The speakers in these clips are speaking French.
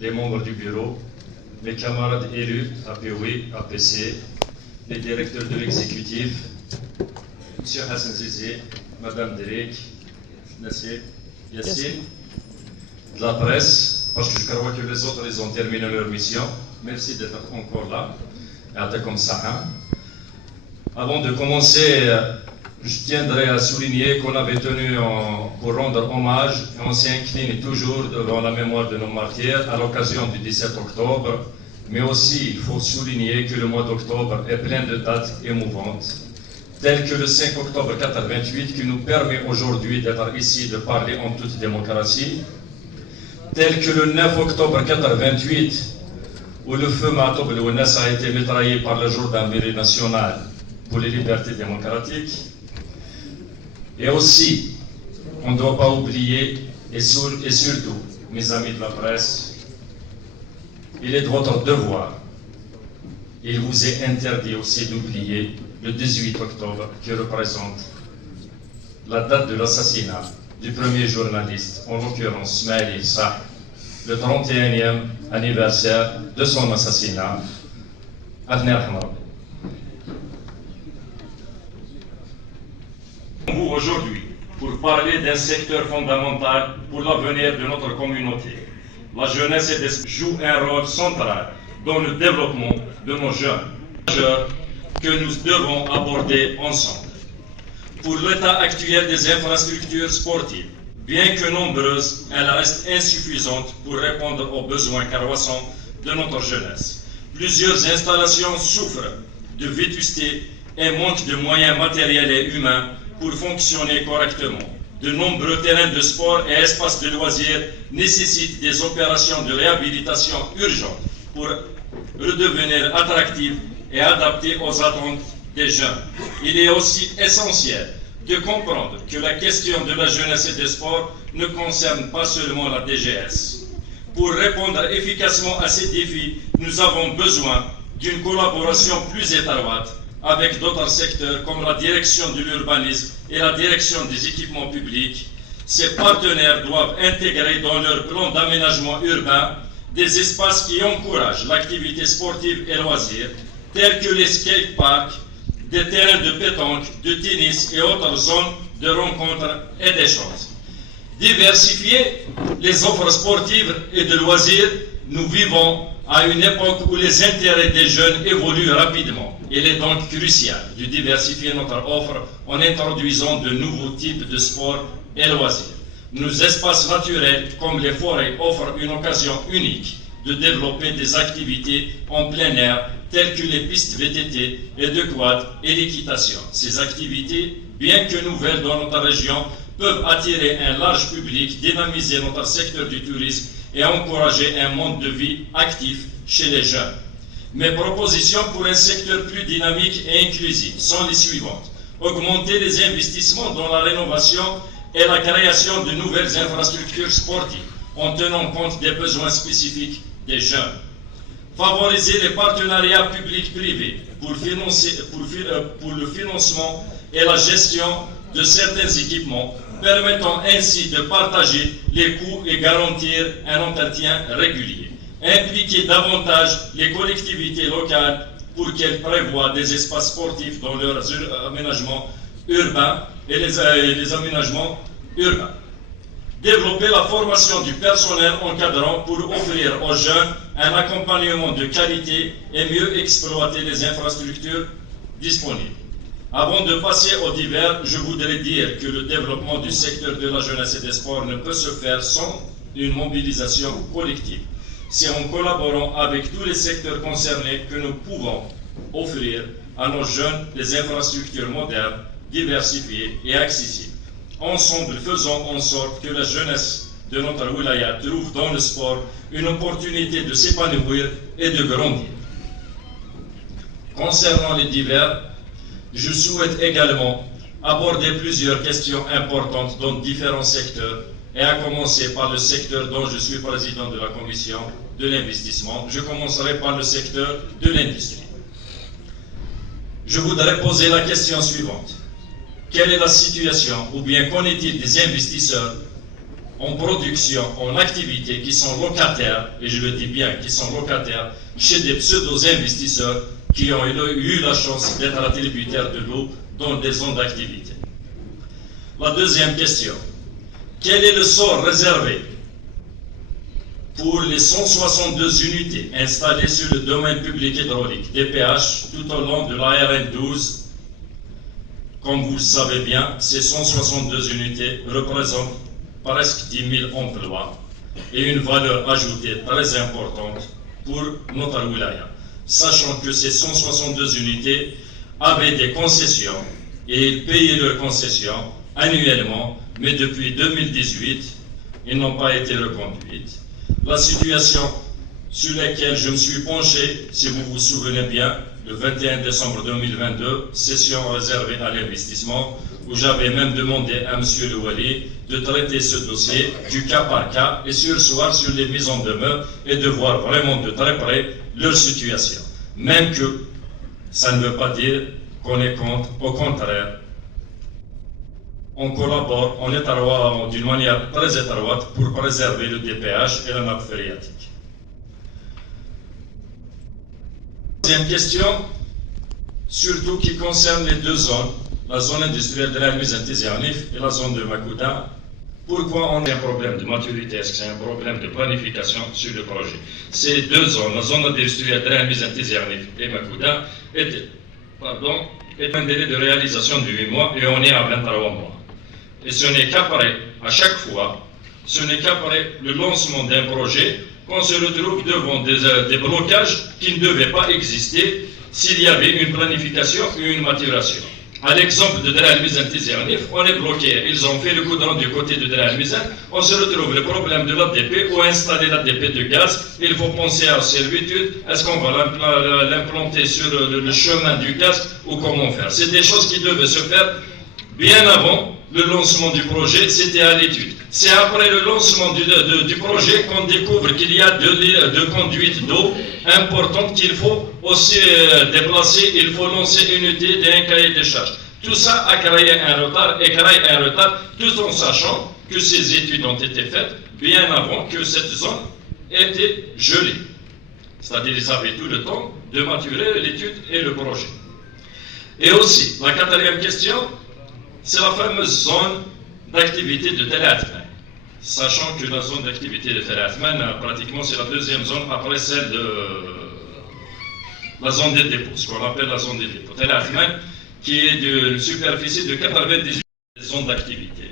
les membres du bureau, mes camarades élus, APOI, APC, les directeurs de l'exécutif, M. Hassan Zizé, Mme Derek, Nassir, Yassine, de la presse, parce que je crois que les autres ils ont terminé leur mission. Merci d'être encore là. Comme ça. Avant de commencer, je tiendrai à souligner qu'on avait tenu pour rendre hommage et on s'incline toujours devant la mémoire de nos martyrs à l'occasion du 17 octobre. Mais aussi, il faut souligner que le mois d'octobre est plein de dates émouvantes, telles que le 5 octobre 1988 qui nous permet aujourd'hui d'être ici, de parler en toute démocratie, telles que le 9 octobre 1988 où le feu Matoub El Ounas a été mitraillé par le Gendarmerie nationale pour les libertés démocratiques. Et aussi, on ne doit pas oublier, et surtout, mes amis de la presse, il est de votre devoir, il vous est interdit aussi d'oublier le 18 octobre qui représente la date de l'assassinat du premier journaliste, en l'occurrence Smaili Sah, le 31e anniversaire de son assassinat. Vous aujourd'hui pour parler d'un secteur fondamental pour l'avenir de notre communauté. La jeunesse joue un rôle central dans le développement de nos jeunes que nous devons aborder ensemble. Pour l'état actuel des infrastructures sportives, bien que nombreuses, elles restent insuffisantes pour répondre aux besoins croissants de notre jeunesse. Plusieurs installations souffrent de vétusté et manquent de moyens matériels et humains pour fonctionner correctement. De nombreux terrains de sport et espaces de loisirs nécessitent des opérations de réhabilitation urgentes pour redevenir attractifs et adaptés aux attentes des jeunes. Il est aussi essentiel de comprendre que la question de la jeunesse et des sports ne concerne pas seulement la DGS. Pour répondre efficacement à ces défis, nous avons besoin d'une collaboration plus étroite avec d'autres secteurs comme la direction de l'urbanisme et la direction des équipements publics. Ces partenaires doivent intégrer dans leur plan d'aménagement urbain des espaces qui encouragent l'activité sportive et loisirs, tels que les skateparks, des terrains de pétanque, de tennis et autres zones de rencontres et d'échanges. Diversifier les offres sportives et de loisirs, nous vivons à une époque où les intérêts des jeunes évoluent rapidement. Il est donc crucial de diversifier notre offre en introduisant de nouveaux types de sports et loisirs. Nos espaces naturels, comme les forêts, offrent une occasion unique de développer des activités en plein air, telles que les pistes VTT et de quad et l'équitation. Ces activités, bien que nouvelles dans notre région, peuvent attirer un large public, dynamiser notre secteur du tourisme et encourager un mode de vie actif chez les jeunes. Mes propositions pour un secteur plus dynamique et inclusif sont les suivantes. Augmenter les investissements dans la rénovation et la création de nouvelles infrastructures sportives en tenant compte des besoins spécifiques des jeunes. Favoriser les partenariats publics-privés pour le financement et la gestion de certains équipements, permettant ainsi de partager les coûts et garantir un entretien régulier. Impliquer davantage les collectivités locales pour qu'elles prévoient des espaces sportifs dans leurs aménagements urbains et les aménagements urbains. Développer la formation du personnel encadrant pour offrir aux jeunes un accompagnement de qualité et mieux exploiter les infrastructures disponibles. Avant de passer au divers, je voudrais dire que le développement du secteur de la jeunesse et des sports ne peut se faire sans une mobilisation collective. C'est en collaborant avec tous les secteurs concernés que nous pouvons offrir à nos jeunes des infrastructures modernes, diversifiées et accessibles. Ensemble, faisons en sorte que la jeunesse de notre wilaya trouve dans le sport une opportunité de s'épanouir et de grandir. Concernant les divers, je souhaite également aborder plusieurs questions importantes dans différents secteurs, et à commencer par le secteur dont je suis président de la commission de l'investissement. Je commencerai par le secteur de l'industrie. Je voudrais poser la question suivante. Quelle est la situation, ou bien qu'en est-il des investisseurs en production, en activité, qui sont locataires, et je le dis bien, qui sont locataires, chez des pseudo-investisseurs qui ont eu la chance d'être attributaires de l'eau dans des zones d'activité. La deuxième question, quel est le sort réservé pour les 162 unités installées sur le domaine public hydraulique, DPH, tout au long de la RN 12? Comme vous le savez bien, ces 162 unités représentent presque 10 000 emplois et une valeur ajoutée très importante pour notre wilaya, sachant que ces 162 unités avaient des concessions et ils payaient leurs concessions annuellement, mais depuis 2018, ils n'ont pas été reconduites. La situation sur laquelle je me suis penché, si vous vous souvenez bien, le 21 décembre 2022, session réservée à l'investissement, où j'avais même demandé à M. Le Wali de traiter ce dossier du cas par cas et surseoir sur les mises en demeure et de voir vraiment de très près leur situation. Même que ça ne veut pas dire qu'on est contre, au contraire, on collabore d'une manière très étroite pour préserver le DPH et la nappe phréatique. Deuxième question, surtout qui concerne les deux zones, la zone industrielle de l'Almise Tizianif et la zone de Makouda. Pourquoi on a un problème de maturité? Est-ce que c'est un problème de planification sur le projet? Ces deux zones, la zone industrielle de l'Almise Tizianif et Makouda, est un délai de réalisation de 8 mois et on est à 23 mois. Et ce n'est qu'après, à chaque fois, ce n'est qu'après le lancement d'un projet qu'on se retrouve devant des blocages qui ne devaient pas exister s'il y avait une planification et une maturation. À l'exemple de Dera el-Mizan Tizianif, on est bloqué. Ils ont fait le goudron du côté de Dera el-Mizan. On se retrouve le problème de l'ADP ou installer l'ADP de gaz. Il faut penser à servitude. Est-ce qu'on va l'implanter sur le chemin du gaz ou comment faire? C'est des choses qui devaient se faire bien avant le lancement du projet, c'était à l'étude. C'est après le lancement du projet qu'on découvre qu'il y a deux conduites d'eau importantes qu'il faut aussi déplacer. Il faut lancer une unité d'un cahier de charges. Tout ça a créé un retard, tout en sachant que ces études ont été faites bien avant que cette zone ait été gelée. C'est-à-dire qu'ils avaient tout le temps de maturer l'étude et le projet. Et aussi, la quatrième question, c'est la fameuse zone d'activité de Tel Atman. Sachant que la zone d'activité de Tel Atman, pratiquement, c'est la deuxième zone après celle de la zone des dépôts, ce qu'on appelle la zone des dépôts. Tel Atman, qui est d'une superficie de 98 zones d'activité.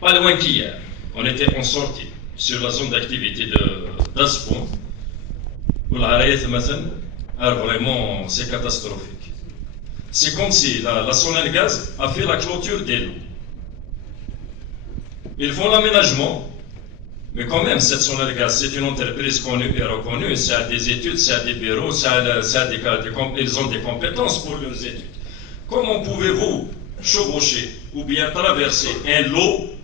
Pas loin qu'hier, on était en sortie sur la zone d'activité d'Aspon, où la vraiment, c'est catastrophique. C'est comme si la Sonelgaz a fait la clôture des lots. Ils font l'aménagement, mais quand même, cette Sonelgaz, c'est une entreprise connue et reconnue, ça a des études, ça a des bureaux, ils ont des compétences pour leurs études. Comment pouvez-vous chevaucher ou bien traverser un lot?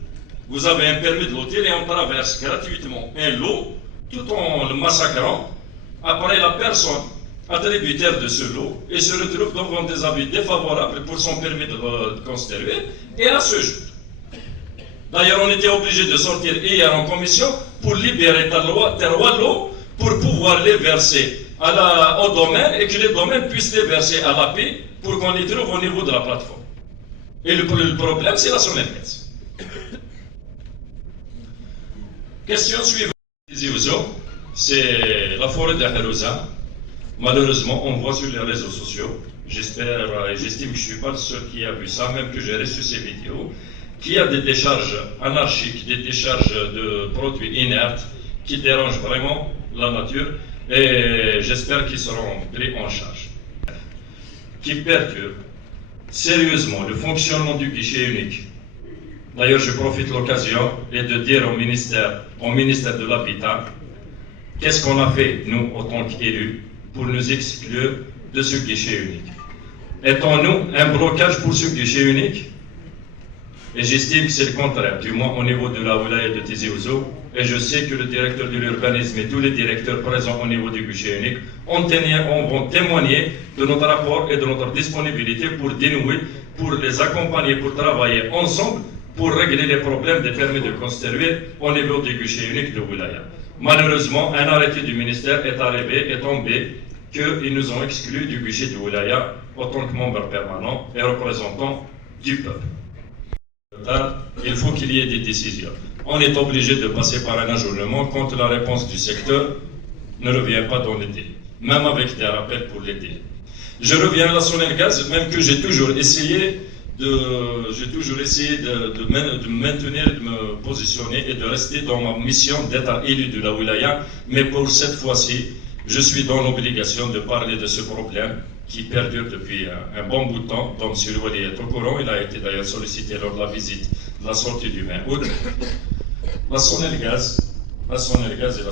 Vous avez un permis de lotir et on traverse gratuitement un lot, tout en le massacrant. Après, la personne attributaire de ce lot et se retrouve devant des avis défavorables pour son permis de construire et à ce jour. D'ailleurs, on était obligé de sortir hier en commission pour libérer terroir l'eau pour pouvoir les verser au domaine et que les domaines puissent les verser à l'API pour qu'on les trouve au niveau de la plateforme. Et le problème, c'est la Sonelgaz. Question suivante, c'est la forêt de Harouza. Malheureusement, on voit sur les réseaux sociaux, j'estime que je ne suis pas le seul qui a vu ça, même que j'ai reçu ces vidéos, qu'il y a des décharges anarchiques, des décharges de produits inertes qui dérangent vraiment la nature et j'espère qu'ils seront pris en charge. Qui perturbent sérieusement le fonctionnement du guichet unique. D'ailleurs, je profite de l'occasion et de dire au ministère de l'Habitat, qu'est-ce qu'on a fait, nous, en tant qu'élus, pour nous exclure de ce guichet unique. Étant-nous un blocage pour ce guichet unique? Et j'estime que c'est le contraire, du moins au niveau de la wilaya de Tizi Ouzou, et je sais que le directeur de l'urbanisme et tous les directeurs présents au niveau du guichet unique vont témoigner de notre rapport et de notre disponibilité pour dénouer, pour les accompagner, pour travailler ensemble, pour régler les problèmes des permis de construire au niveau du guichet unique de Wilaya. Malheureusement, un arrêté du ministère est arrivé et tombé qu'ils nous ont exclus du guichet de Wilaya en tant que membres permanents et représentants du peuple. Il faut qu'il y ait des décisions. On est obligé de passer par un ajournement quand la réponse du secteur ne revient pas dans l'été, même avec des rappels pour l'été. Je reviens à la Sonelgaz, même que j'ai toujours essayé de me maintenir, de me positionner et de rester dans ma mission d'être élu de la Wilaya, mais pour cette fois-ci, je suis dans l'obligation de parler de ce problème qui perdure depuis un bon bout de temps, dont M. Louali est au courant. Il a été d'ailleurs sollicité lors de la visite de la sortie du 20 août. La Sonelgaz et la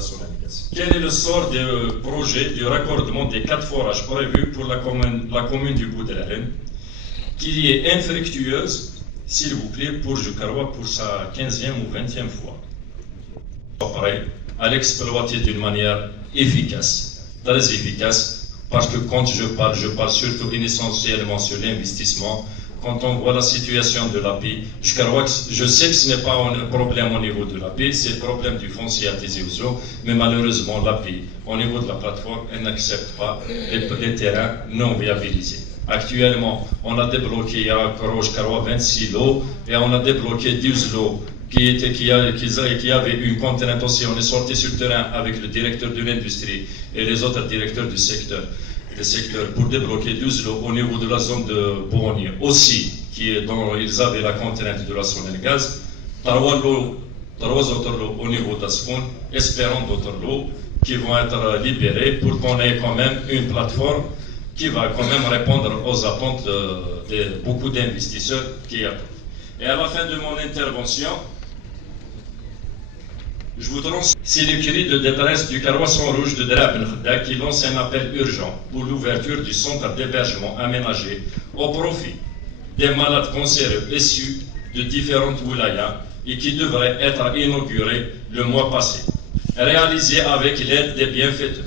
Sonelgaz. Quel est le sort du projet du raccordement des 4 forages prévus pour la commune du Bout-de-la-Reine, qui est infructueuse, s'il vous plaît, pour Joukaroua pour sa 15e ou 20e fois. Pareil, à l'exploiter d'une manière efficace, très efficace, parce que quand je parle surtout et essentiellement sur l'investissement. Quand on voit la situation de l'API, je sais que ce n'est pas un problème au niveau de l'API, c'est le problème du foncier à Tizi Ouzou, mais malheureusement l'API, au niveau de la plateforme, elle n'accepte pas les terrains non viabilisés. Actuellement, on a débloqué à Korosh-Karoua 26 lots et on a débloqué 12 lots qui avaient une contrainte aussi. On est sorti sur le terrain avec le directeur de l'industrie et les autres directeurs du secteur. Pour débloquer 12 lots au niveau de la zone de Bourgogne aussi, dont ils avaient la contrainte de la Sonelgaz, 3 autres lots au niveau d'Asfoun, espérant d'autres lots qui vont être libérés pour qu'on ait quand même une plateforme qui va quand même répondre aux attentes de beaucoup d'investisseurs qui attendent. Et à la fin de mon intervention, je vous transmets, c'est le cri de détresse du Carroisson Rouge de Drab Ben Khedda qui lance un appel urgent pour l'ouverture du centre d'hébergement aménagé au profit des malades cancéreux issus de différentes wilayas et qui devrait être inauguré le mois passé. Réalisé avec l'aide des bienfaiteurs.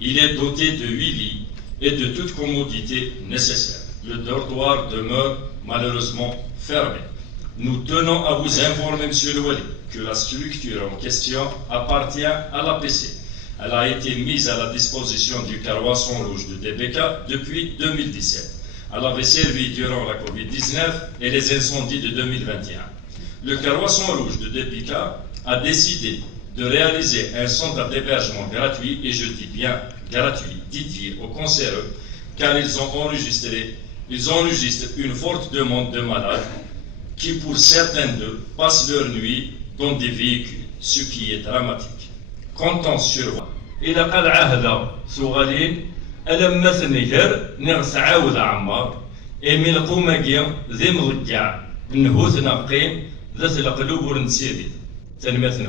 Il est doté de 8 lits et de toutes commodités nécessaires. Le dortoir demeure malheureusement fermé. Nous tenons à vous informer, M. Louali, que la structure en question appartient à l'APC. Elle a été mise à la disposition du Carroisson Rouge de DBK depuis 2017. Elle avait servi durant la Covid-19 et les incendies de 2021. Le Carroisson Rouge de DBK a décidé de réaliser un centre d'hébergement gratuit, et je dis bien gratuit, dédié aux cancéreux, car ils enregistrent une forte demande de malades qui, pour certains d'eux, passent leur nuit dans des véhicules, ce qui est dramatique. Comptons sur vous. إلى قد عهد سوغالين ألم مثنجر نغس عاود عمار إمي القوماقيا ذي مضجع نهوث نقيم ذات القلوب ورنسيري تنمية